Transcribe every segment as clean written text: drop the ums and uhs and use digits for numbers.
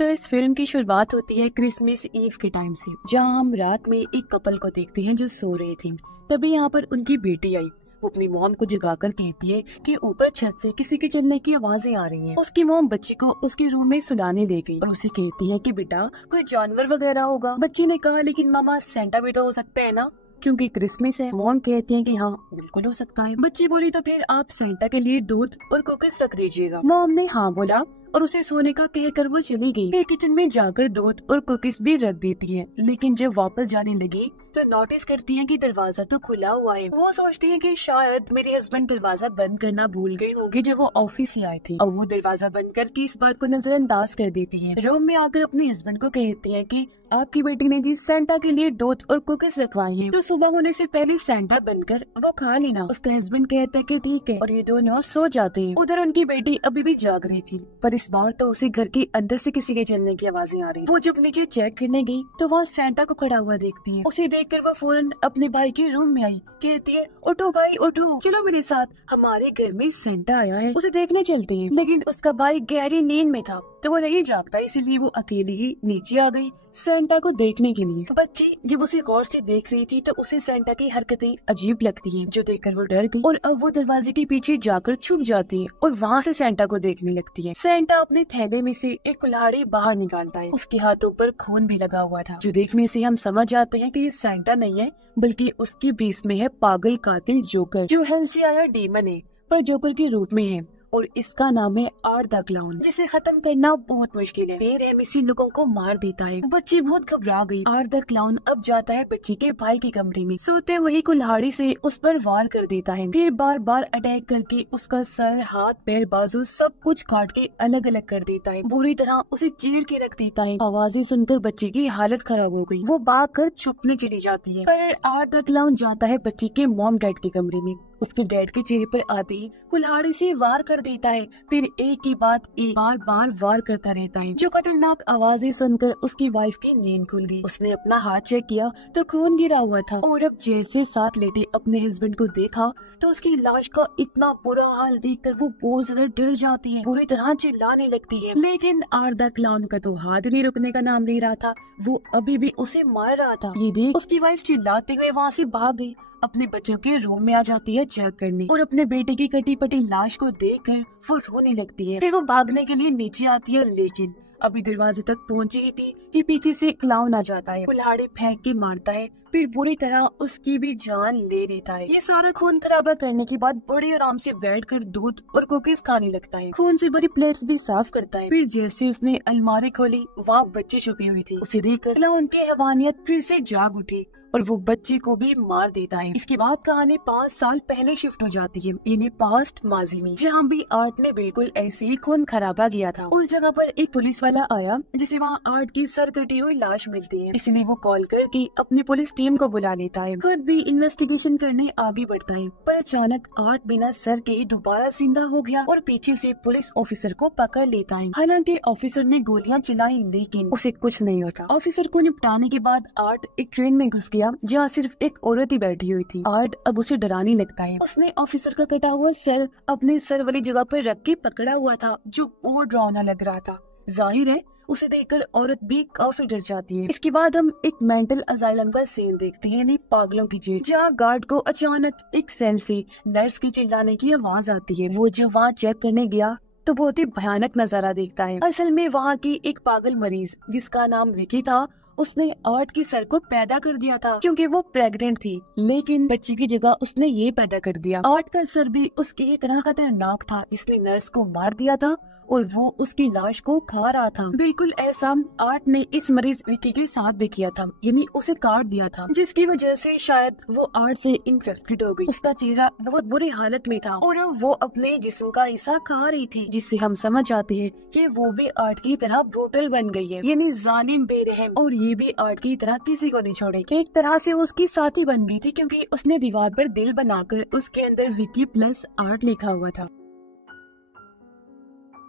तो इस फिल्म की शुरुआत होती है क्रिसमस ईव के टाइम से, जहां हम रात में एक कपल को देखते हैं जो सो रहे थे। तभी यहाँ पर उनकी बेटी आई। वो अपनी मॉम को जगाकर कहती है कि ऊपर छत से किसी के चलने की आवाजें आ रही हैं। उसकी मॉम बच्ची को उसके रूम में सुलाने ले गई और उसे कहती है कि बेटा कोई जानवर वगैरह होगा। बच्ची ने कहा लेकिन मामा सेंटा भी तो हो सकता है ना, क्योंकि क्रिसमस है। मॉम कहती है कि हाँ बिल्कुल हो सकता है। बच्ची बोली तो फिर आप सेंटा के लिए दूध और कुकीज रख दीजिएगा। मॉम ने हाँ बोला और उसे सोने का कहकर वो चली गई। फिर किचन में जाकर दूध और कुकीज भी रख देती है, लेकिन जब वापस जाने लगी तो नोटिस करती है कि दरवाजा तो खुला हुआ है। वो सोचती है कि शायद मेरे हस्बैंड दरवाजा बंद करना भूल गए होंगे जब वो ऑफिस से आए थे, और वो दरवाजा बंद करके इस बात को नजरअंदाज कर देती है। रूम में आकर अपने हस्बैंड को कहती है कि आपकी बेटी ने जी सेंटा के लिए दूध और कुकीज रखवाई है, तो सुबह होने से पहले सेंटा बनकर वो खा लेना। उसका हस्बैंड कहता है कि ठीक है, और ये दोनों सो जाते हैं। उधर उनकी बेटी अभी भी जाग रही थी, पर इस बार तो उसे घर के अंदर से किसी के चलने की आवाजें आ रही। वो जब नीचे चेक करने गई तो वहाँ सेंटा को खड़ा हुआ देखती है। उसे देखकर वो फौरन अपने भाई के रूम में आई, कहती है उठो भाई उठो, चलो मेरे साथ, हमारे घर में सेंटा आया है, उसे देखने चलते हैं। लेकिन उसका भाई गहरी नींद में था तो वो नहीं जागता, इसीलिए वो अकेली ही नीचे आ गई सेंटा को देखने के लिए। बच्ची जब उसे गौर से देख रही थी तो उसे सेंटा की हरकतें अजीब लगती हैं, जो देखकर वो डर गई और अब वो दरवाजे के पीछे जाकर छुप जाती है और वहाँ से सेंटा को देखने लगती है। सेंटा अपने थैले में से एक कुल्हाड़ी बाहर निकालता है। उसके हाथों पर खून भी लगा हुआ था, जो देखने से हम समझ जाते हैं कि ये सेंटा नहीं है, बल्कि उसके बीच में है पागल कातिल जोकर, जो हेल से आया डीमन है पर जोकर के रूप में है, और इसका नाम है आर्ट द क्लाउन, जिसे खत्म करना बहुत मुश्किल है। बेरहमी लोगों को मार देता है। बच्ची बहुत घबरा गई। आर्ट द क्लाउन अब जाता है बच्ची के भाई के कमरे में, सोते वही कुल्हाड़ी से उस पर वार कर देता है। फिर बार बार अटैक करके उसका सर, हाथ, पैर, बाजू सब कुछ काट के अलग अलग कर देता है। बुरी तरह उसे चीर के रख देता है। आवाजें सुनकर बच्ची की हालत खराब हो गई। वो भाग कर छुपने चली जाती है, पर आर्ट द क्लाउन जाता है बच्ची के मॉम डैड के कमरे में। उसके डैड के चेहरे पर आते ही कुल्हाड़ी से वार कर देता है। फिर एक ही बात एक बार बार वार करता रहता है। जो खतरनाक आवाजें सुनकर उसकी वाइफ की नींद खुल गई। उसने अपना हाथ चेक किया तो खून गिरा हुआ था, और अब जैसे साथ लेटे अपने हस्बैंड को देखा तो उसकी लाश का इतना बुरा हाल देखकर वो बहुत ज्यादा डर जाती है, पूरी तरह चिल्लाने लगती है। लेकिन आर्ट द क्लाउन का तो हाथ नहीं रुकने का नाम ले रहा था, वो अभी भी उसे मार रहा था। ये देख उसकी वाइफ चिल्लाते हुए वहाँ से भाग गई, अपने बच्चों के रूम में आ जाती है चेक करने, और अपने बेटे की कटी पटी लाश को देखकर वो रोने लगती है। फिर वो भागने के लिए नीचे आती है, लेकिन अभी दरवाजे तक पहुंची ही थी कि पीछे से क्लाउन आ जाता है, कुल्हाड़ी फेंक के मारता है, फिर बुरी तरह उसकी भी जान ले लेता है। ये सारा खून खराबा करने के बाद बड़े आराम से बैठकर दूध और कुकीज खाने लगता है। खून से भरी प्लेट्स भी साफ करता है। फिर जैसे उसने अलमारी खोली, वहाँ बच्ची छुपी हुई थी। उसे देखकर क्लाउन की हैवानियत फिर से जाग उठी और वो बच्चे को भी मार देता है। इसके बाद कहानी 5 साल पहले शिफ्ट हो जाती है, यानी पास्ट माजी में, जहाँ भी आर्ट ने बिल्कुल ऐसे ही खून खराबा किया था। उस जगह पर एक पुलिस वाला आया, जिसे वहाँ आर्ट की सर कटी हुई लाश मिलती है। इसलिए वो कॉल करके अपनी पुलिस टीम को बुला लेता है, खुद भी इन्वेस्टिगेशन करने आगे बढ़ता है। पर अचानक आर्ट बिना सर के दोबारा जिंदा हो गया और पीछे से पुलिस ऑफिसर को पकड़ लेता है। हालांकि ऑफिसर ने गोलियां चलाई, लेकिन उसे कुछ नहीं होता। ऑफिसर को निपटाने के बाद आर्ट एक ट्रेन में घुस गया, जहाँ सिर्फ एक औरत ही बैठी हुई थी। आर्ट अब उसे डराने लगता है। उसने ऑफिसर का कटा हुआ सर अपने सर वाली जगह पर रख के पकड़ा हुआ था, जो बहुत डरावना लग रहा था। जाहिर है उसे देखकर औरत भी काफी डर जाती है। इसके बाद हम एक मेंटल असाइलम का सीन देखते हैं, यानी पागलों की जेल, जहाँ गार्ड को अचानक एक सेल से नर्स के चिल्लाने की आवाज आती है। वो जब वहाँ चेक करने गया तो बहुत ही भयानक नजारा देखता है। असल में वहाँ की एक पागल मरीज, जिसका नाम विकी था, उसने आर्ट की सर को पैदा कर दिया था, क्योंकि वो प्रेग्नेंट थी। लेकिन बच्ची की जगह उसने ये पैदा कर दिया। आर्ट का सर भी उसकी ही तरह खतरनाक था, जिसने नर्स को मार दिया था और वो उसकी लाश को खा रहा था। बिल्कुल ऐसा आर्ट ने इस मरीज विकी के साथ भी किया था, यानी उसे काट दिया था, जिसकी वजह से शायद वो आर्ट से इन्फेक्टेड हो गई। उसका चेहरा बहुत बुरी हालत में था और वो अपने जिस्म का हिस्सा खा रही थी, जिससे हम समझ जाते हैं कि वो भी आर्ट की तरह ब्रूटल बन गई है, यानी जालिम, बेरहम, और ये भी आर्ट की तरह किसी को नहीं छोड़ेगी। एक तरह से वो उसकी साथी बन गई थी, क्योंकि उसने दीवार पर दिल बनाकर उसके अंदर विकी प्लस आर्ट लिखा हुआ था।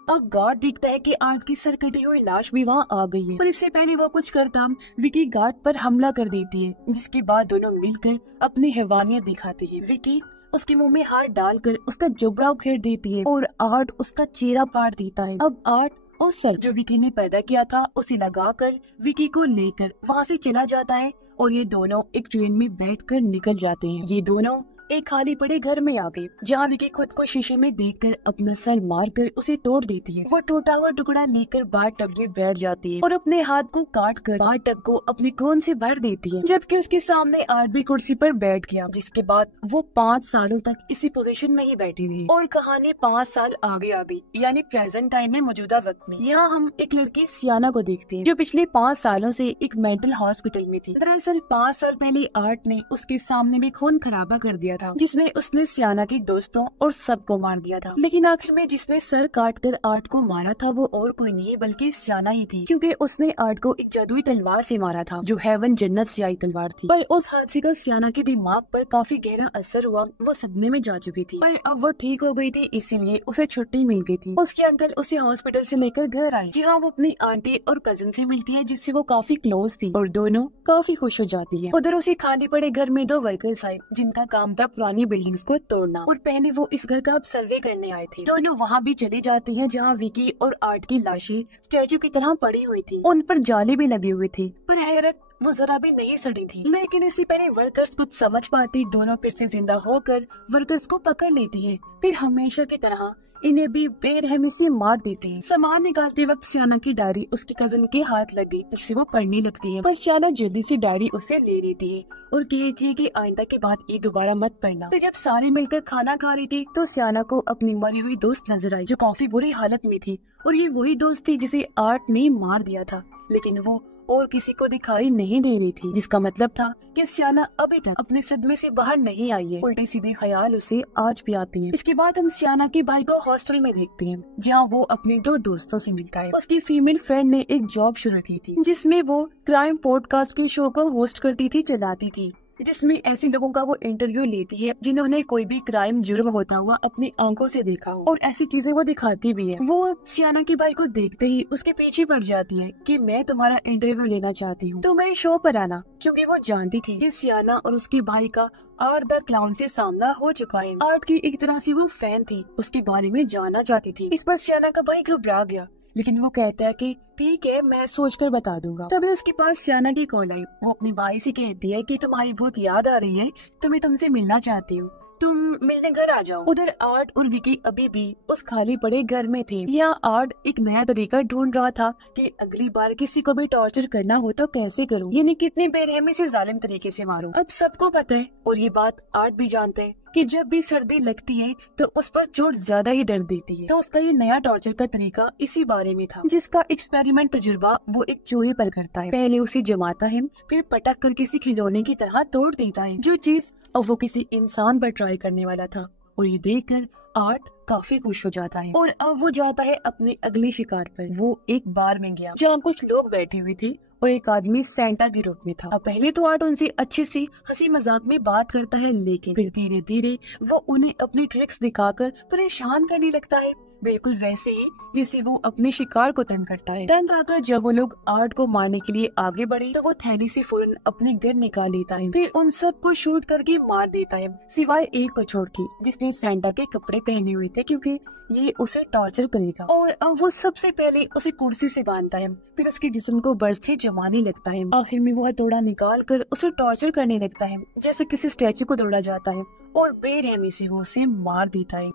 अब गार्ड दिखता है कि आर्ट की सर कटी हुई लाश भी वहाँ आ गई है, पर इससे पहले वो कुछ करता विकी गार्ड पर हमला कर देती है, जिसके बाद दोनों मिलकर अपनी हैवानियत दिखाते हैं। विकी उसके मुंह में हाथ डालकर उसका जबड़ा उखेड़ देती है और आर्ट उसका चेहरा फाड़ देता है। अब आर्ट उस सर जो विकी ने पैदा किया था उसे लगाकर विकी को लेकर वहाँ से चला जाता है और ये दोनों एक ट्रेन में बैठकर निकल जाते हैं। ये दोनों एक खाली पड़े घर में आ गए जहाँ विकी खुद को शीशे में देखकर अपना सर मारकर उसे तोड़ देती है। वो टूटा हुआ टुकड़ा लेकर बाथ टब में बैठ जाती है और अपने हाथ को काट कर बाथ टब को अपने खून से भर देती है, जबकि उसके सामने आदमी कुर्सी पर बैठ गया। जिसके बाद वो 5 सालों तक इसी पोजीशन में ही बैठी रही और कहानी 5 साल आगे आ गई, यानी प्रेजेंट टाइम में, मौजूदा वक्त में। यहाँ हम एक लड़की सियाना को देखते हैं जो पिछले 5 सालों से एक मेंटल हॉस्पिटल में थी। दरअसल 5 साल पहले आर्ट ने उसके सामने में खून खराबा कर दिया था, जिसमें उसने सियाना के दोस्तों और सबको मार दिया था। लेकिन आखिर में जिसने सर काटकर आर्ट को मारा था वो और कोई नहीं बल्कि सियाना ही थी, क्योंकि उसने आर्ट को एक जादुई तलवार से मारा था जो हेवन जन्नत से आई तलवार थी। पर उस हादसे का सियाना के दिमाग पर काफी गहरा असर हुआ। वो सदमे में जा चुकी थी, पर अब वो ठीक हो गई थी, इसीलिए उसे छुट्टी मिल गई थी। उसके अंकल उसे हॉस्पिटल से लेकर घर आए, जहाँ वो अपनी आंटी और कजिन से मिलती है जिससे वो काफी क्लोज थी और दोनों काफी खुश हो जाती है। उधर उसे खाली पड़े घर में 2 वर्कर्स आए जिनका काम था पुरानी बिल्डिंग्स को तोड़ना, और पहले वो इस घर का अब सर्वे करने आए थे। दोनों वहाँ भी चले जाते हैं जहाँ विकी और आर्ट की लाशें स्टैचू की तरह पड़ी हुई थी। उन पर जाले भी लगे हुए थे, पर हैरत वो जरा भी नहीं सड़ी थी। लेकिन इससे पहले वर्कर्स कुछ समझ पाते दोनों फिर से जिंदा होकर वर्कर्स को पकड़ लेती है। फिर हमेशा की तरह इन्हें भी बेरहमी से मार देते हैं। सामान निकालते वक्त सियाना की डायरी उसकी कजन के हाथ लग गई, जिससे वो पढ़ने लगती है, पर सियाना जल्दी से डायरी उससे ले लेती है और कहती है कि आइंदा के बाद ये दोबारा मत पढ़ना। फिर जब सारे मिलकर खाना खा रही थी तो सियाना को अपनी मरी हुई दोस्त नजर आई जो काफी बुरी हालत में थी, और ये वही दोस्त थी जिसे आर्ट ने मार दिया था, लेकिन वो और किसी को दिखाई नहीं दे रही थी, जिसका मतलब था कि सियाना अभी तक अपने सदमे से बाहर नहीं आई है। उल्टे सीधे ख्याल उसे आज भी आते हैं। इसके बाद हम सियाना के भाई को हॉस्टल में देखते हैं जहाँ वो अपने 2 दोस्तों से मिलता है। उसकी फीमेल फ्रेंड ने एक जॉब शुरू की थी जिसमें वो क्राइम पॉडकास्ट के शो को होस्ट करती थी, चलाती थी, जिसमें ऐसे लोगों का वो इंटरव्यू लेती है जिन्होंने कोई भी क्राइम जुर्म होता हुआ अपनी आंखों से देखा हो, और ऐसी चीजें वो दिखाती भी है। वो सियाना के भाई को देखते ही उसके पीछे पड़ जाती है कि मैं तुम्हारा इंटरव्यू लेना चाहती हूँ, तो मेरे शो पर आना, क्योंकि वो जानती थी कि सियाना और उसके भाई का आर्ट द क्लाउन से सामना हो चुका है। आर्ट की एक तरह से वो फैन थी, उसके बारे में जानना चाहती थी। इस पर सियाना का भाई घबरा गया, लेकिन वो कहता है कि ठीक है, मैं सोचकर बता दूंगा। तभी उसके पास सियाना की कॉल आई। वो अपने भाई से कहती है कि तुम्हारी बहुत याद आ रही है, तो मैं तुमसे मिलना चाहती हूँ, तुम मिलने घर आ जाओ। उधर आर्ट और विकी अभी भी उस खाली पड़े घर में थे। यहाँ आर्ट एक नया तरीका ढूंढ रहा था कि अगली बार किसी को भी टॉर्चर करना हो तो कैसे करूँ, यानी कितनी बेरहमी से जालिम तरीके से मारूं। अब सबको पता है और ये बात आर्ट भी जानते हैं कि जब भी सर्दी लगती है तो उस पर चोट ज्यादा ही दर्द देती है। तो उसका ये नया टॉर्चर का तरीका इसी बारे में था, जिसका एक्सपेरिमेंट तजुर्बा वो एक चूहे पर करता है। पहले उसे जमाता है, फिर पटक कर किसी खिलौने की तरह तोड़ देता है, जो चीज अब वो किसी इंसान पर ट्राई करने वाला था। और ये देखकर आर्ट काफी खुश हो जाता है और अब वो जाता है अपने अगले शिकार पर। वो एक बार में गया जहाँ कुछ लोग बैठे हुए थे और एक आदमी सेंटा के रूप में था। अब पहले तो आर्ट उनसे अच्छे से हंसी मजाक में बात करता है, लेकिन फिर धीरे धीरे वो उन्हें अपनी ट्रिक्स दिखाकर परेशान करने लगता है, बिल्कुल वैसे ही जैसे वो अपने शिकार को तंग करता है। तंग आकर जब वो लोग आर्ट को मारने के लिए आगे बढ़े तो वो थैली से फौरन अपनी गन निकाल लेता है, फिर उन सबको शूट करके मार देता है, सिवाय एक को छोड़ के जिसने सेंटा के कपड़े पहने हुए थे, क्योंकि ये उसे टॉर्चर करेगा। और अब वो सबसे पहले उसे कुर्सी से बांधता है, फिर उसके जिस्म को बर्फ से जमाने लगता है। आखिर में वो हथौड़ा निकाल कर उसे टॉर्चर करने लगता है जैसे किसी स्टैचू को दौड़ा जाता है, और बेरहमी से वो उसे मार देता है।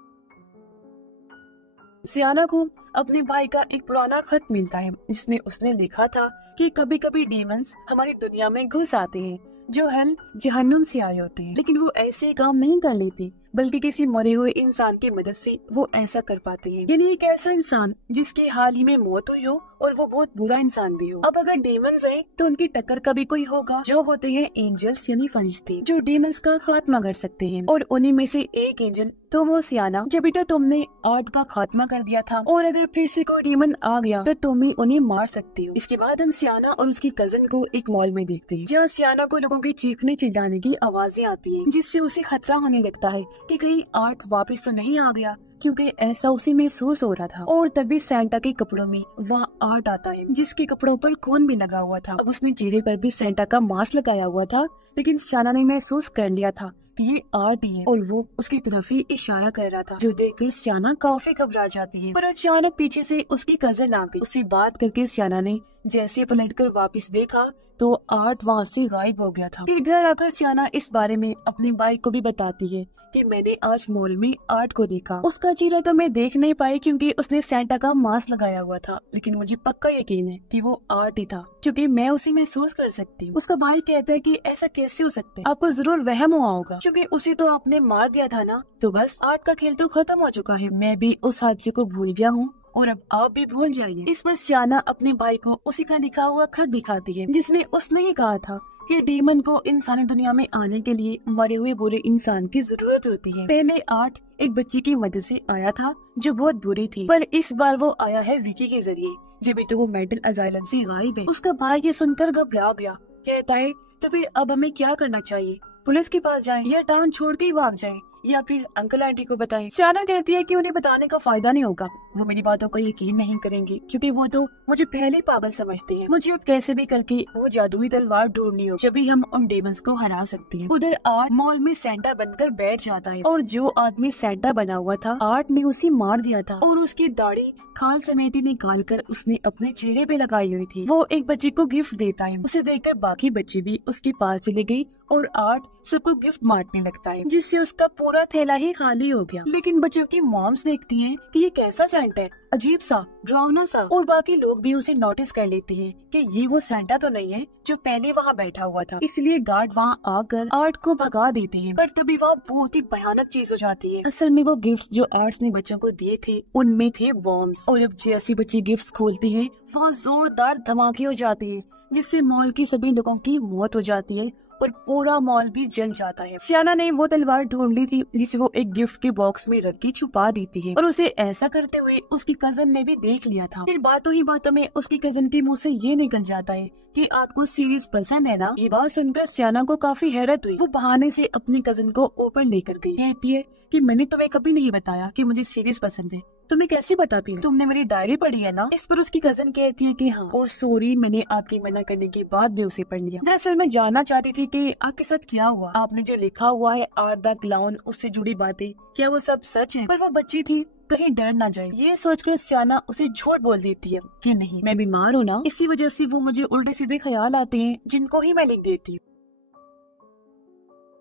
सियाना को अपने भाई का एक पुराना खत मिलता है जिसमें उसने लिखा था कि कभी कभी डीमंस हमारी दुनिया में घुस आते हैं जो हेल जहन्नुम से आए होते हैं, लेकिन वो ऐसे काम नहीं कर लेते, बल्कि किसी मरे हुए इंसान की मदद से वो ऐसा कर पाते हैं। यानी एक ऐसा इंसान जिसके हाल ही में मौत हुई हो और वो बहुत बुरा इंसान भी हो। अब अगर डीमंस हैं तो उनकी टक्कर कभी कोई होगा जो होते हैं एंजल्स यानी फरिश्ते, जो डीमंस का खात्मा कर सकते हैं, और उन्हीं में से एक एंजल तो वो सियाना, जब तो तुमने आर्ट का खात्मा कर दिया था, और अगर फिर से कोई डीमन आ गया तो तुम ही उन्हें मार सकती हो। इसके बाद हम सियाना और उसकी कजन को एक मॉल में देखते हैं जहाँ सियाना को लोगों की चीखने चिल्लाने की आवाजें आती हैं, जिससे उसे खतरा होने लगता है कि कहीं आर्ट वापस तो नहीं आ गया, क्योंकि ऐसा उसे महसूस हो रहा था। और तभी सेंटा के कपड़ों में वहाँ आर्ट आता है जिसके कपड़ों पर खून भी लगा हुआ था। अब उसने चेहरे पर भी सेंटा का मास्क लगाया हुआ था, लेकिन सियाना ने महसूस कर लिया था कि ये आर्ट ही है और वो उसकी तरफ ही इशारा कर रहा था, जो देखकर सियाना काफी घबरा जाती है। पर अचानक पीछे से उसकी कजन आ गई। उससे बात करके सियाना ने जैसे पलटकर वापस देखा तो आर्ट वहाँ से गायब हो गया था। फिर घर आकर सियाना इस बारे में अपने भाई को भी बताती है कि मैंने आज मॉल में आर्ट को देखा। उसका चेहरा तो मैं देख नहीं पाई क्योंकि उसने सेंटा का मास्क लगाया हुआ था, लेकिन मुझे पक्का यकीन है कि वो आर्ट ही था क्योंकि मैं उसे महसूस कर सकती हूँ। उसका भाई कहता है कि ऐसा कैसे हो सकता है, आपको जरूर वहम हुआ होगा क्योंकि उसे तो आपने मार दिया था ना, तो बस आर्ट का खेल तो खत्म हो चुका है। मैं भी उस हादसे को भूल गया हूँ और अब आप भी भूल जाइए। इस पर सियाना अपने भाई को उसी का लिखा हुआ खत दिखाती है जिसमें उसने ही कहा था कि डीमन को इंसानी दुनिया में आने के लिए मरे हुए बुरे इंसान की जरूरत होती है। पहले आर्ट एक बच्ची की मदद से आया था जो बहुत बुरी थी, पर इस बार वो आया है विकी के जरिए, जब तो वो मेंटल अजाइलम से गायब है। उसका भाई ये सुनकर घबरा गया, कहता है तो फिर अब हमें क्या करना चाहिए, पुलिस के पास जाएं या टाउन छोड़ के ही भाग जाएं या फिर अंकल आंटी को बताएं। सियाना कहती है कि उन्हें बताने का फायदा नहीं होगा, वो मेरी बातों को यकीन नहीं करेंगे क्योंकि वो तो मुझे पहले पागल समझते हैं। मुझे अब कैसे भी करके वो जादुई तलवार ढूंढनी हो, जब भी हम उन डेमंस को हरा सकते हैं। उधर आर्ट मॉल में सेंटा बनकर बैठ जाता है और जो आदमी सेंटा बना हुआ था आर्ट ने उसे मार दिया था और उसकी दाढ़ी खाल समेत निकाल कर उसने अपने चेहरे पे लगाई हुई थी। वो एक बच्चे को गिफ्ट देता है, उसे देखकर बाकी बच्चे भी उसके पास चले गए और आर्ट सबको गिफ्ट बांटने लगता है जिससे उसका पूरा थैला ही खाली हो गया। लेकिन बच्चों की मॉम्स देखती हैं कि ये कैसा सेंटा है, अजीब सा, डरावना सा, और बाकी लोग भी उसे नोटिस कर लेते हैं कि ये वो सेंटा तो नहीं है जो पहले वहाँ बैठा हुआ था। इसलिए गार्ड वहाँ आकर आर्ट को भगा देते हैं, पर तभी वहाँ बहुत ही भयानक चीज हो जाती है। असल में वो गिफ्ट्स जो आर्ट्स ने बच्चों को दिए थे उनमें थे बॉम्ब्स, और अब जैसे बच्चे गिफ्ट्स खोलते हैं वहाँ जोरदार धमाके हो जाते हैं जिससे मॉल की सभी लोगों की मौत हो जाती है और पूरा मॉल भी जल जाता है। सियाना ने वो तलवार ढूंढ ली थी जिसे वो एक गिफ्ट के बॉक्स में रख के छुपा देती है और उसे ऐसा करते हुए उसकी कजन ने भी देख लिया था। फिर बातों ही बातों में उसकी कजन के मुंह से ये निकल जाता है कि आपको सीरीज पसंद है ना। ये बात सुनकर सियाना को काफी हैरत हुई। वो बहाने से अपनी कजन को ऊपर लेकर गई, कहती है कि मैंने तुम्हें कभी नहीं बताया कि मुझे सीरीज पसंद है, तुम्हें कैसे पता थी, तुमने मेरी डायरी पढ़ी है ना। इस पर उसकी कजन कहती है कि हाँ, और सॉरी मैंने आपकी मना करने के बाद भी उसे पढ़ लिया। दरअसल मैं जानना चाहती थी कि आपके साथ क्या हुआ, आपने जो लिखा हुआ है आर्ट द क्लाउन, उससे जुड़ी बातें क्या वो सब सच है। पर वो बच्ची थी, कहीं डर ना जाए, ये सोचकर सियाना उसे झूठ बोल देती है कि नहीं मैं बीमार हूँ ना, इसी वजह से वो मुझे उल्टे सीधे ख्याल आते हैं जिनको ही मैं लिख देती हूँ।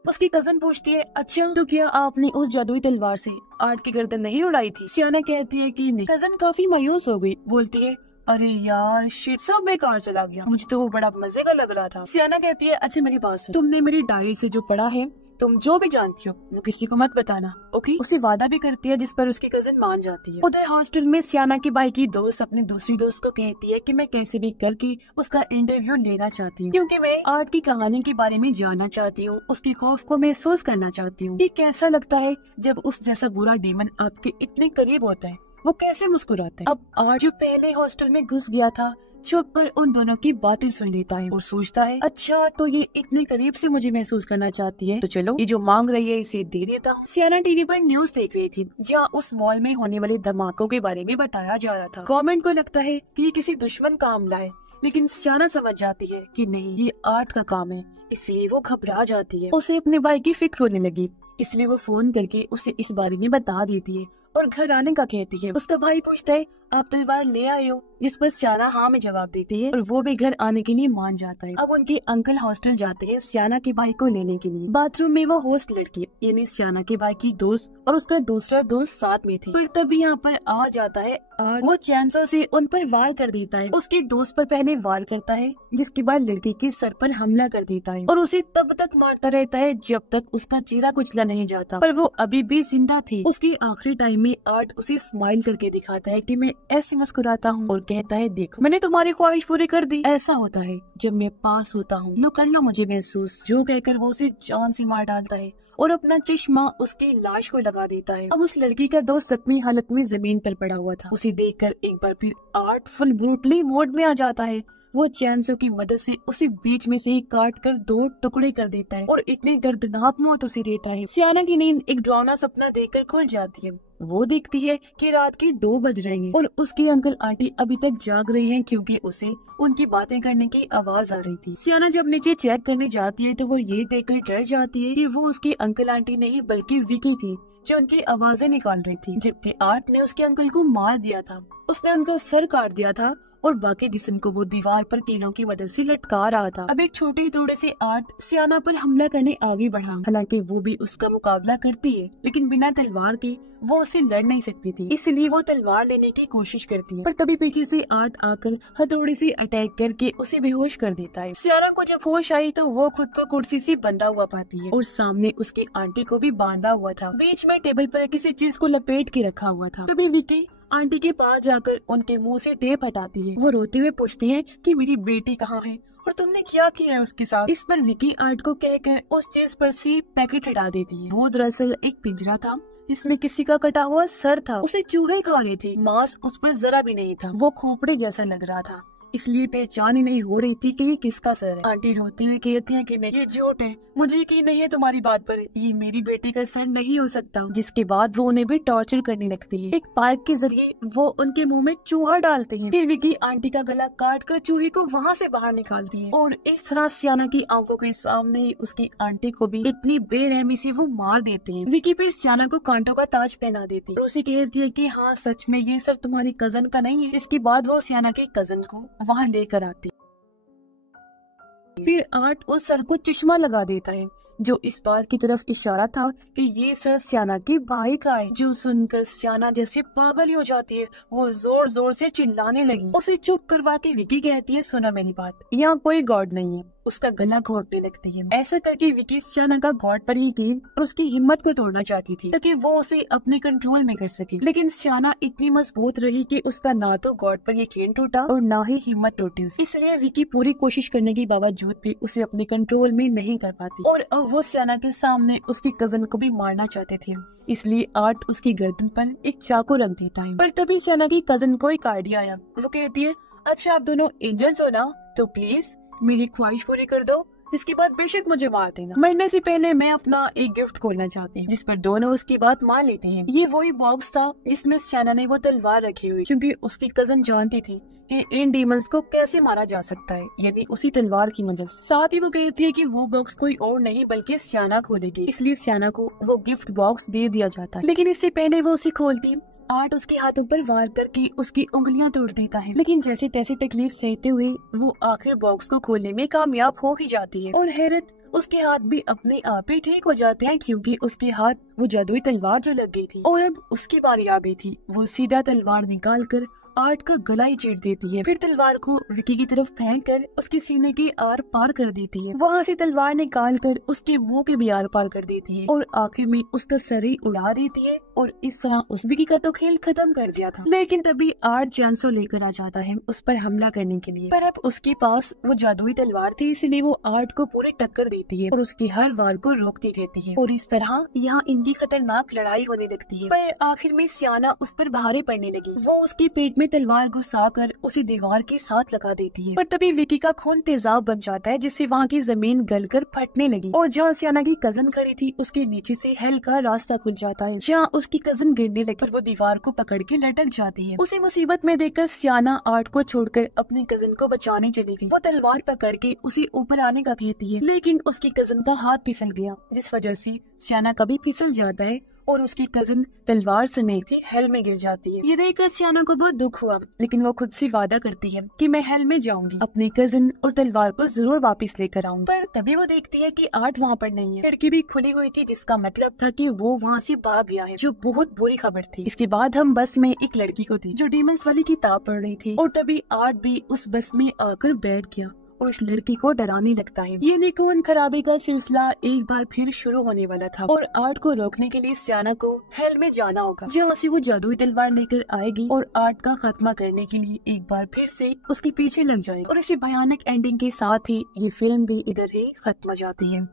उसकी कजन पूछती है अच्छा तो क्या आपने उस जादुई तलवार से आर्ट की गर्दन नहीं उड़ाई थी। सियाना कहती है कि नहीं। कजन काफी मायूस हो गई, बोलती है अरे यार शिट, सब बेकार चला गया, मुझे तो वो बड़ा मजे का लग रहा था। सियाना कहती है अच्छा मेरी बात सुन, तुमने मेरी डायरी से जो पढ़ा है तुम जो भी जानती हो वो किसी को मत बताना, ओके। उसे वादा भी करती है जिस पर उसकी कजन मान जाती है। उधर हॉस्टल में सियाना की भाई की दोस्त अपनी दूसरी दोस्त को कहती है कि मैं कैसे भी करके उसका इंटरव्यू लेना चाहती हूँ क्योंकि मैं आर्ट की कहानी के बारे में जानना चाहती हूँ, उसके खौफ को महसूस करना चाहती हूँ कि कैसा लगता है जब उस जैसा बुरा डीमन आपके इतने करीब होता है, वो कैसे मुस्कुराता है। अब आर्ट जो पहले हॉस्टल में घुस गया था चुप कर उन दोनों की बातें सुन लेता है और सोचता है अच्छा तो ये इतने करीब से मुझे महसूस करना चाहती है, तो चलो ये जो मांग रही है इसे दे देता हूँ। सियाना टीवी पर न्यूज देख रही थी जहाँ उस मॉल में होने वाले धमाकों के बारे में बताया जा रहा था। गवर्नमेंट को लगता है कि ये किसी दुश्मन का हमला है, लेकिन सियाना समझ जाती है कि नहीं ये आर्ट का काम है, इसलिए वो घबरा जाती है। उसे अपने भाई की फिक्र होने लगी, इसलिए वो फोन करके उसे इस बारे में बता देती है और घर आने का कहती है। उसका भाई पूछता है आप तलवार ले आए हो, जिस पर सियाना हाँ में जवाब देती है और वो भी घर आने के लिए मान जाता है। अब उनके अंकल हॉस्टल जाते हैं सियाना के भाई को लेने के लिए। बाथरूम में वो होस्ट लड़की यानी सियाना के भाई की दोस्त और उसका दूसरा दोस्त साथ में थे, पर तभी यहाँ पर आ जाता है और वो चैनसो से उन पर वार कर देता है। उसके दोस्त पर पहले वार करता है जिसके बाद लड़की के सर पर हमला कर देता है और उसे तब तक मारता रहता है जब तक उसका चेहरा कुचला नहीं जाता, पर वो अभी भी जिंदा थी। उसके आखिरी टाइम में आर्ट उसे स्माइल करके दिखाता है कि मैं ऐसे मुस्कुराता हूँ और कहता है देखो मैंने तुम्हारी ख्वाहिश पूरी कर दी, ऐसा होता है जब मैं पास होता हूँ, लो कर लो मुझे महसूस। जो कहकर वो उसे जान से मार डालता है और अपना चश्मा उसकी लाश को लगा देता है। अब उस लड़की का दोस्त जख्मी हालत में जमीन पर पड़ा हुआ था, उसे देखकर एक बार फिर आर्ट फुल ब्रूटली मोड में आ जाता है। वो चैनसो की मदद से उसे बीच में से ही काट कर 2 टुकड़े कर देता है और इतनी दर्दनाक मौत उसे देता है। सियाना की नींद एक डरावना सपना देखकर खुल जाती है। वो देखती है कि रात के 2 बज रहे हैं और उसके अंकल आंटी अभी तक जाग रही हैं क्योंकि उसे उनकी बातें करने की आवाज आ रही थी। सियाना जब नीचे चेक करने जाती है तो वो ये देखकर डर जाती है कि वो उसके अंकल आंटी नहीं बल्कि विकी थी जो उनकी आवाजें निकाल रही थी। जबकि आर्ट ने उसके अंकल को मार दिया था, उसने उनका सर काट दिया था और बाकी जिस्म को वो दीवार पर कीलों की मदद से लटका रहा था। अब एक छोटे थोड़े से आर्ट सियाना पर हमला करने आगे बढ़ा। हालांकि वो भी उसका मुकाबला करती है लेकिन बिना तलवार के वो उससे लड़ नहीं सकती थी, इसलिए वो तलवार लेने की कोशिश करती है। पर तभी पीछे से आर्ट आकर हथौड़े से अटैक करके उसे बेहोश कर देता है। सियाना को जब होश आई तो वो खुद को कुर्सी से बंधा हुआ पाती है और सामने उसकी आंटी को भी बांधा हुआ था। बीच में टेबल पर किसी चीज को लपेट के रखा हुआ था। तभी विकी आंटी के पास जाकर उनके मुंह से टेप हटाती है। वो रोते हुए पूछती है कि मेरी बेटी कहाँ है और तुमने क्या किया है उसके साथ। इस पर विकी आर्ट को कहकर उस चीज पर से पैकेट हटा देती है। वो दरअसल एक पिंजरा था जिसमें किसी का कटा हुआ सर था। उसे चूहे खा रहे थे, मांस उस पर जरा भी नहीं था। वो खोपड़े जैसा लग रहा था, इसलिए पहचान ही नहीं हो रही थी कि ये किसका सर है। आंटी रोते हुए कहती है कि नहीं ये झूठ है, मुझे यकीन नहीं है तुम्हारी बात पर, ये मेरी बेटी का सर नहीं हो सकता। जिसके बाद वो उन्हें भी टॉर्चर करने लगती है। एक पाइप के जरिए वो उनके मुंह में चूहा डालते हैं। फिर विकी आंटी का गला काट कर चूहे को वहाँ से बाहर निकालती है और इस तरह सियाना की आंखों के सामने ही उसकी आंटी को भी इतनी बेरहमी से वो मार देते हैं। विकी फिर सियाना को कांटों का ताज पहना देती है और उसे कहती है कि हाँ सच में ये सर तुम्हारी कजन का नहीं है। इसके बाद वो सियाना के कजन को वहाँ लेकर आती। फिर आर्ट उस सर को चश्मा लगा देता है जो इस बात की तरफ इशारा था कि ये सर सियाना के भाई का है। जो सुनकर सियाना जैसे पागल हो जाती है, वो जोर जोर से चिल्लाने लगी। उसे चुप करवा के विकी कहती है सुना मेरी बात, यहाँ कोई गॉड नहीं है। उसका गला घोटने लगती है। ऐसा करके विकी सियाना का गॉड पर यकीन और उसकी हिम्मत को तोड़ना चाहती थी ताकि वो उसे अपने कंट्रोल में कर सके। लेकिन सियाना इतनी मजबूत रही कि उसका ना तो गॉड पर यकीन टूटा और ना ही हिम्मत टूटी। इसलिए विकी पूरी कोशिश करने के बावजूद भी उसे अपने कंट्रोल में नहीं कर पाती और अब वो सियाना के सामने उसकी कजन को भी मारना चाहते थे। इसलिए आर्ट उसकी गर्दन पर एक चाकू रख देता है। पर तभी सियाना की कजन को एक आइडिया आया। वो कहती है अच्छा आप दोनों एंजल्स हो ना, तो प्लीज मेरी ख्वाहिश पूरी कर दो, जिसके बाद बेशक मुझे मार देना। मरने से पहले मैं अपना एक गिफ्ट खोलना चाहती हूँ। जिस पर दोनों उसकी बात मान लेते हैं। ये वही बॉक्स था जिसमें सियाना ने वो तलवार रखी हुई, क्योंकि उसकी कजन जानती थी कि इन डीमंस को कैसे मारा जा सकता है यदि उसी तलवार की मदद। साथ ही वो कहती है कि वो बॉक्स कोई और नहीं बल्कि सियाना खोलेगी, इसलिए सियाना को वो गिफ्ट बॉक्स दे दिया जाता है। लेकिन इससे पहले वो उसे खोलती, आर्ट उसके हाथों पर वार करके उसकी उंगलियां तोड़ देता है। लेकिन जैसे तैसे तकलीफ सहते हुए वो आखिर बॉक्स को खोलने में कामयाब हो ही जाती है और हैरत उसके हाथ भी अपने आप ही ठीक हो जाते हैं, क्योंकि उसके हाथ वो जादुई तलवार जो लग गई थी और अब उसकी बारी आ गई थी। वो सीधा तलवार निकाल कर आर्ट का गला ही चीर देती है। फिर तलवार को विकी की तरफ फेंक कर उसके सीने की आर पार कर देती है। वहाँ से तलवार निकाल कर उसके मुंह के भी आर पार कर देती है और आखिर में उसका सर ही उड़ा देती है और इस तरह उस विकी का तो खेल खत्म कर दिया था। लेकिन तभी आर्ट चैनसो लेकर आ जाता है उस पर हमला करने के लिए। पर अब उसके पास वो जादुई तलवार थी, इसलिए वो आर्ट को पूरी टक्कर देती है और उसकी हर वार को रोकती रहती है और इस तरह यहाँ इनकी खतरनाक लड़ाई होने लगती है। पर आखिर में सियाना उस पर भारी पड़ने लगी। वो उसके पेट में तलवार घुसा कर उसे दीवार के साथ लगा देती है। पर तभी विकी का खून तेजाब बन जाता है, जिससे वहाँ की जमीन गलकर फटने लगी और जहाँ सियाना की कजन खड़ी थी उसके नीचे से हेल का रास्ता खुल जाता है। जहाँ उसकी कजन गिरने लगी, वो दीवार को पकड़ के लटक जाती है। उसे मुसीबत में देखकर सियाना आर्ट को छोड़कर अपनी कजन को बचाने चली गई। वो तलवार पकड़ के उसे ऊपर आने का कहती है, लेकिन उसकी कजन का हाथ फिसल गया, जिस वजह से सियाना कभी फिसल जाता है और उसकी कजन तलवार समेत ही हेल में गिर जाती है। ये देखकर सियाना को बहुत दुख हुआ, लेकिन वो खुद से वादा करती है कि मैं हेल में जाऊंगी, अपनी कजन और तलवार को जरूर वापस लेकर आऊंगी। पर तभी वो देखती है कि आर्ट वहाँ पर नहीं है। खिड़की भी खुली हुई थी, जिसका मतलब था कि वो वहाँ से भाग गया है, जो बहुत बुरी खबर थी। इसके बाद हम बस में एक लड़की को थी जो डीमंस वाली किताब पढ़ रही थी और तभी आर्ट भी उस बस में आकर बैठ गया और इस लड़की को डराने लगता है। ये निकोन खराबे का सिलसिला एक बार फिर शुरू होने वाला था और आर्ट को रोकने के लिए सियाना को हेल में जाना होगा, जहाँ से वो जादुई तलवार लेकर आएगी और आर्ट का खात्मा करने के लिए एक बार फिर से उसके पीछे लग जाएगी। और इसी भयानक एंडिंग के साथ ही ये फिल्म भी इधर ही खत्म हो जाती है।